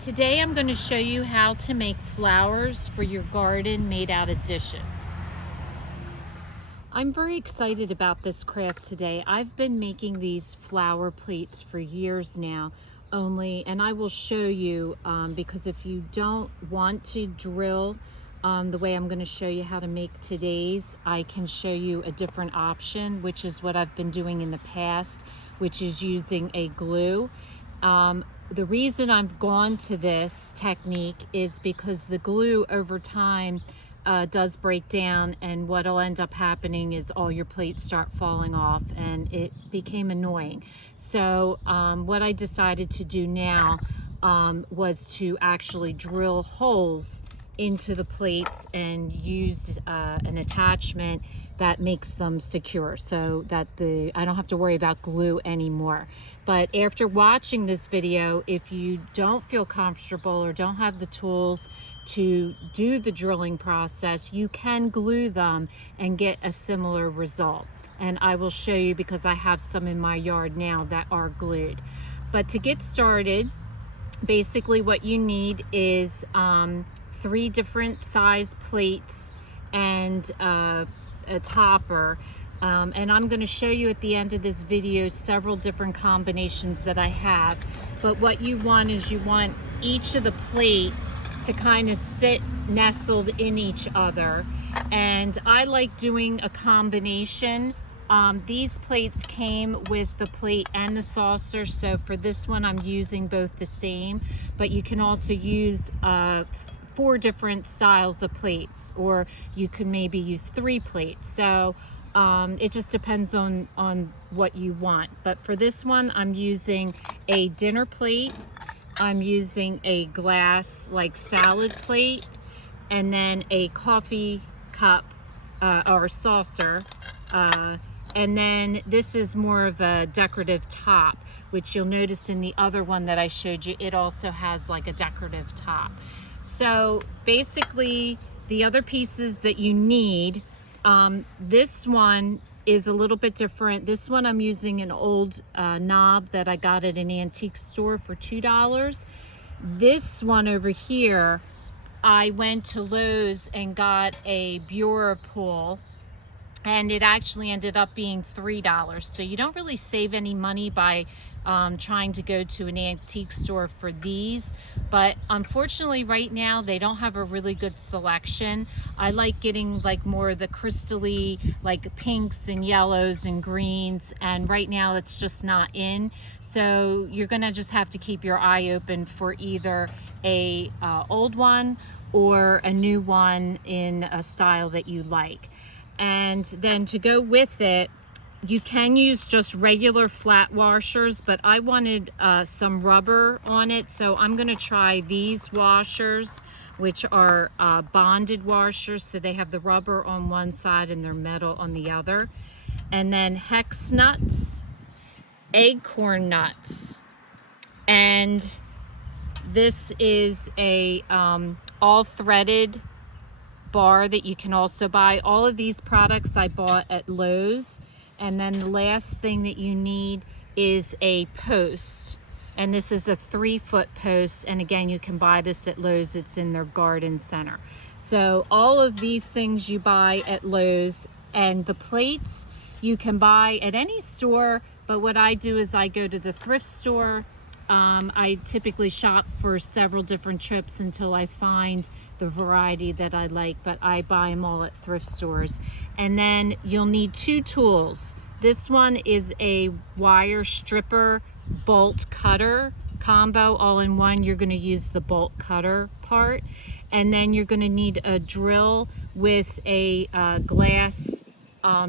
Today I'm going to show you how to make flowers for your garden made out of dishes. I'm very excited about this craft today. I've been making these flower plates for years now, and I will show you because if you don't want to drill the way I'm going to show you how to make today's, I can show you a different option, which is what I've been doing in the past, which is using a glue. The reason I've gone to this technique is because the glue over time does break down, and what'll end up happening is all your plates start falling off, and it became annoying. So what I decided to do now was to actually drill holes into the plates and use an attachment that makes them secure so that I don't have to worry about glue anymore. But after watching this video, if you don't feel comfortable or don't have the tools to do the drilling process, you can glue them and get a similar result. And I will show you because I have some in my yard now that are glued. But to get started, basically what you need is 3 different size plates and a topper. And I'm going to show you at the end of this video several different combinations that I have. But what you want is you want each of the plate to kind of sit nestled in each other. And I like doing a combination. These plates came with the plate and the saucer, so for this one I'm using both the same, but you can also use 4 different styles of plates, or you could maybe use 3 plates. So it just depends on what you want. But for this one, I'm using a dinner plate, I'm using a glass like salad plate, and then a coffee cup or saucer. And then this is more of a decorative top, which you'll notice in the other one that I showed you, it also has like a decorative top. So basically the other pieces that you need, this one is a little bit different. This one I'm using an old knob that I got at an antique store for $2. This one over here, I went to Lowe's and got a Bura pull, and it actually ended up being $3. So you don't really save any money by trying to go to an antique store for these. But unfortunately right now they don't have a really good selection. I like getting like more of the crystally, like pinks and yellows and greens, and right now it's just not in. So you're gonna just have to keep your eye open for either a old one or a new one in a style that you like. And then to go with it, you can use just regular flat washers, but I wanted some rubber on it, so I'm going to try these washers, which are bonded washers. So they have the rubber on one side and they're metal on the other. And then hex nuts, acorn nuts, and this is a all threaded bar that you can also buy. All of these products I bought at Lowe's. And then the last thing that you need is a post, and this is a 3-foot post, and again you can buy this at Lowe's. It's in their garden center. So all of these things you buy at Lowe's, and the plates you can buy at any store, but what I do is I go to the thrift store. I typically shop for several different trips until I find the variety that I like, but I buy them all at thrift stores. And then you'll need 2 tools. This one is a wire stripper bolt cutter combo, all in one. You're going to use the bolt cutter part, and then you're going to need a drill with a glass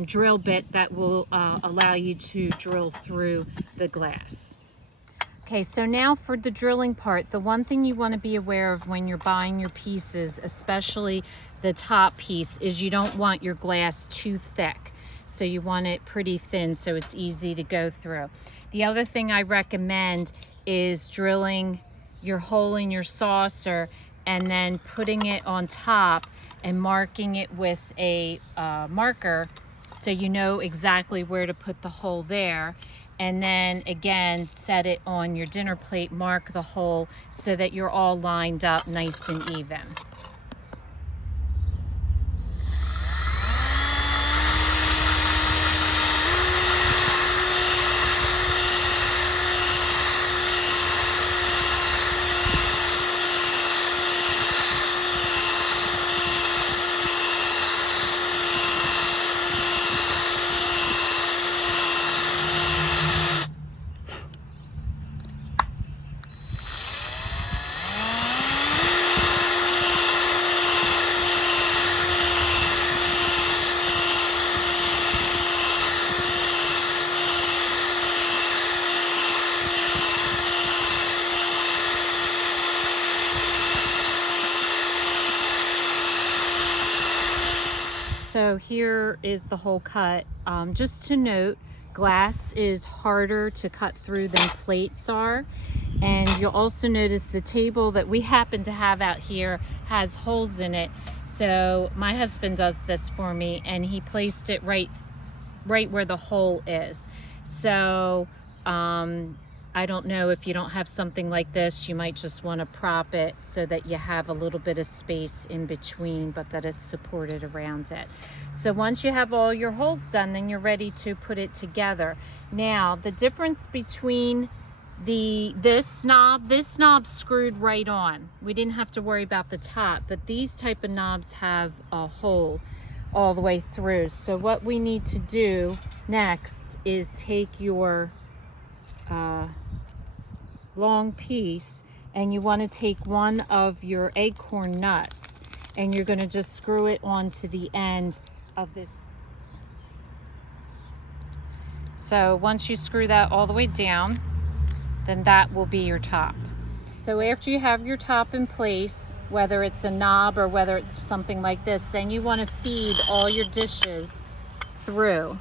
drill bit that will allow you to drill through the glass. Okay, so now for the drilling part, the one thing you want to be aware of when you're buying your pieces, especially the top piece, is you don't want your glass too thick. So you want it pretty thin so it's easy to go through. The other thing I recommend is drilling your hole in your saucer and then putting it on top and marking it with a marker so you know exactly where to put the hole there. and then again set it on your dinner plate, mark the hole so that you're all lined up nice and even. So here is the hole cut. Just to note, glass is harder to cut through than plates are. And you'll also notice the table that we happen to have out here has holes in it. So my husband does this for me, and he placed it right where the hole is. So I don't know, if you don't have something like this, you might just want to prop it so that you have a little bit of space in between, but that it's supported around it. So once you have all your holes done, then you're ready to put it together. Now, the difference between this knob screwed right on. We didn't have to worry about the top, but these type of knobs have a hole all the way through. So what we need to do next is take your long piece, and you want to take one of your acorn nuts, and you're going to just screw it onto the end of this. So once you screw that all the way down, then that will be your top. So after you have your top in place, whether it's a knob or whether it's something like this, then you want to feed all your dishes through.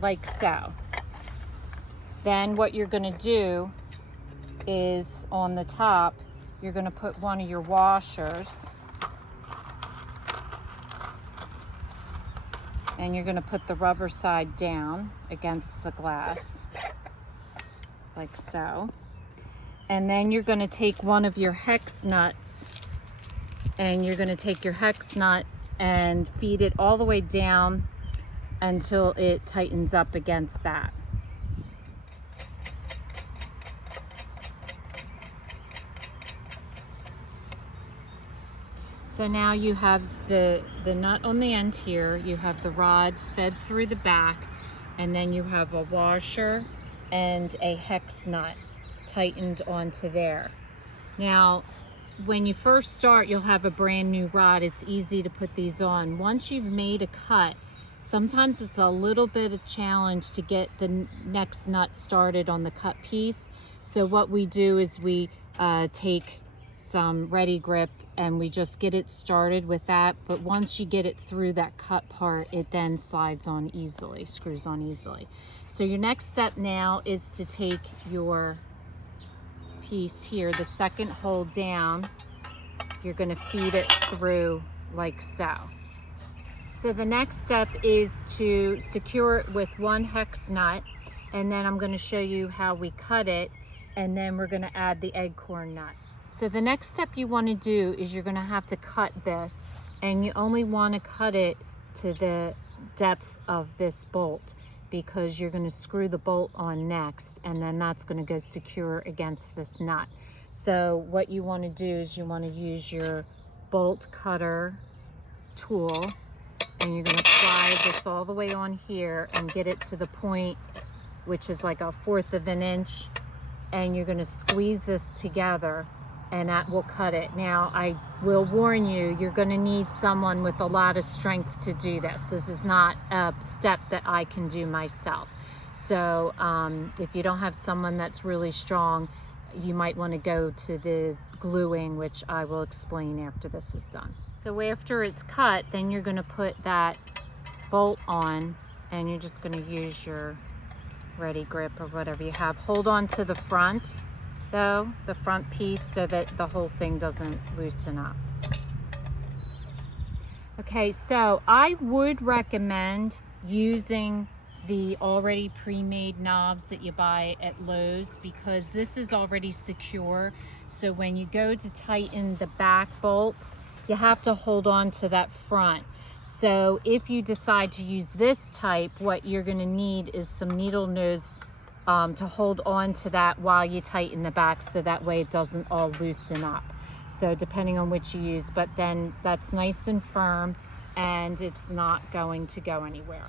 Like so. Then what you're going to do is on the top, you're going to put one of your washers, and you're going to put the rubber side down against the glass, like so. And then you're going to take one of your hex nuts, and you're going to take your hex nut and feed it all the way down until it tightens up against that. So now you have the nut on the end here, you have the rod fed through the back, and then you have a washer and a hex nut tightened onto there. Now, when you first start, you'll have a brand new rod. It's easy to put these on. Once you've made a cut, sometimes it's a little bit of challenge to get the next nut started on the cut piece. So what we do is we take some Ready Grip and we just get it started with that. But once you get it through that cut part, it then slides on easily, screws on easily. So your next step now is to take your piece here, the second hole down, you're going to feed it through like so. So the next step is to secure it with one hex nut, and then I'm going to show you how we cut it, and then we're going to add the acorn nut. So the next step you want to do is you're going to have to cut this, and you only want to cut it to the depth of this bolt, because you're going to screw the bolt on next, and then that's going to go secure against this nut. So what you want to do is you want to use your bolt cutter tool, and you're going to slide this all the way on here and get it to the point, which is like 1/4 of an inch, and you're going to squeeze this together, and that will cut it. Now, I will warn you, you're going to need someone with a lot of strength to do this. This is not a step that I can do myself. So if you don't have someone that's really strong, you might want to go to the gluing, which I will explain after this is done. So after it's cut, then you're going to put that bolt on, and you're just going to use your Ready Grip or whatever you have. Hold on to the front, though, the front piece, so that the whole thing doesn't loosen up. Okay, so I would recommend using the already pre-made knobs that you buy at Lowe's, because this is already secure. So when you go to tighten the back bolts, you have to hold on to that front. So if you decide to use this type, what you're going to need is some needle nose to hold on to that while you tighten the back, so that way it doesn't all loosen up. So depending on which you use, but then that's nice and firm and it's not going to go anywhere.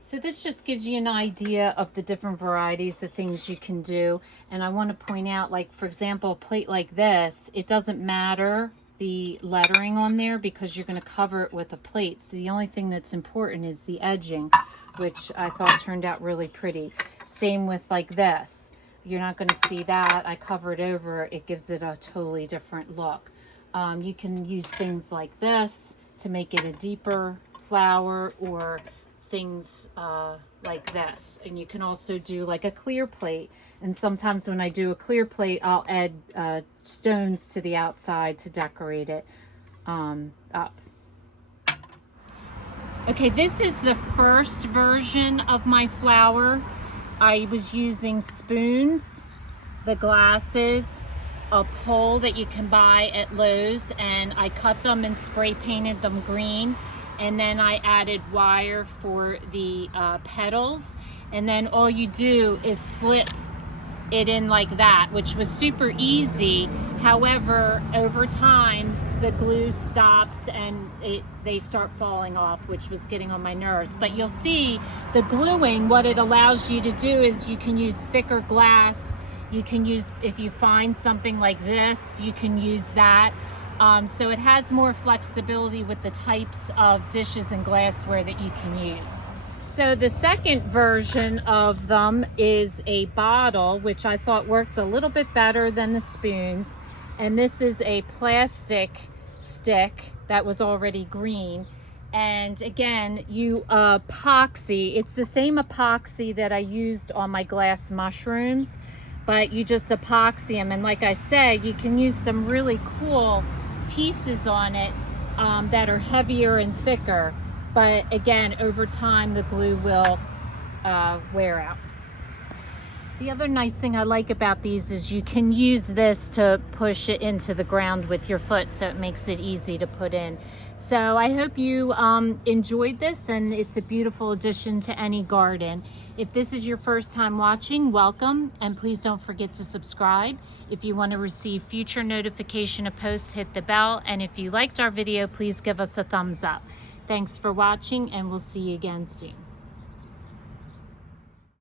So this just gives you an idea of the different varieties of things you can do. And I want to point out, like, for example, a plate like this, it doesn't matter the lettering on there because you're going to cover it with a plate. So the only thing that's important is the edging, which I thought turned out really pretty. Same with like this. You're not going to see that. I covered over, it gives it a totally different look. You can use things like this to make it a deeper flower, or things like this. And you can also do like a clear plate. And sometimes when I do a clear plate, I'll add stones to the outside to decorate it up. Okay, this is the first version of my flower. I was using spoons, the glasses, a pole that you can buy at Lowe's, and I cut them and spray painted them green. And then I added wire for the petals. And then all you do is slip it in like that, which was super easy. However, over time, the glue stops and they start falling off, which was getting on my nerves. But you'll see the gluing, what it allows you to do is you can use thicker glass. You can use, if you find something like this, you can use that. So it has more flexibility with the types of dishes and glassware that you can use. So the second version of them is a bottle, which I thought worked a little bit better than the spoons. And this is a plastic stick that was already green. And again, you epoxy. It's the same epoxy that I used on my glass mushrooms, but you just epoxy them. And like I said, you can use some really cool pieces on it that are heavier and thicker. But again, over time, the glue will wear out. The other nice thing I like about these is you can use this to push it into the ground with your foot, so it makes it easy to put in. So I hope you enjoyed this, and it's a beautiful addition to any garden. If this is your first time watching, welcome, and please don't forget to subscribe. If you want to receive future notification of posts, hit the bell, and if you liked our video, please give us a thumbs up. Thanks for watching, and we'll see you again soon.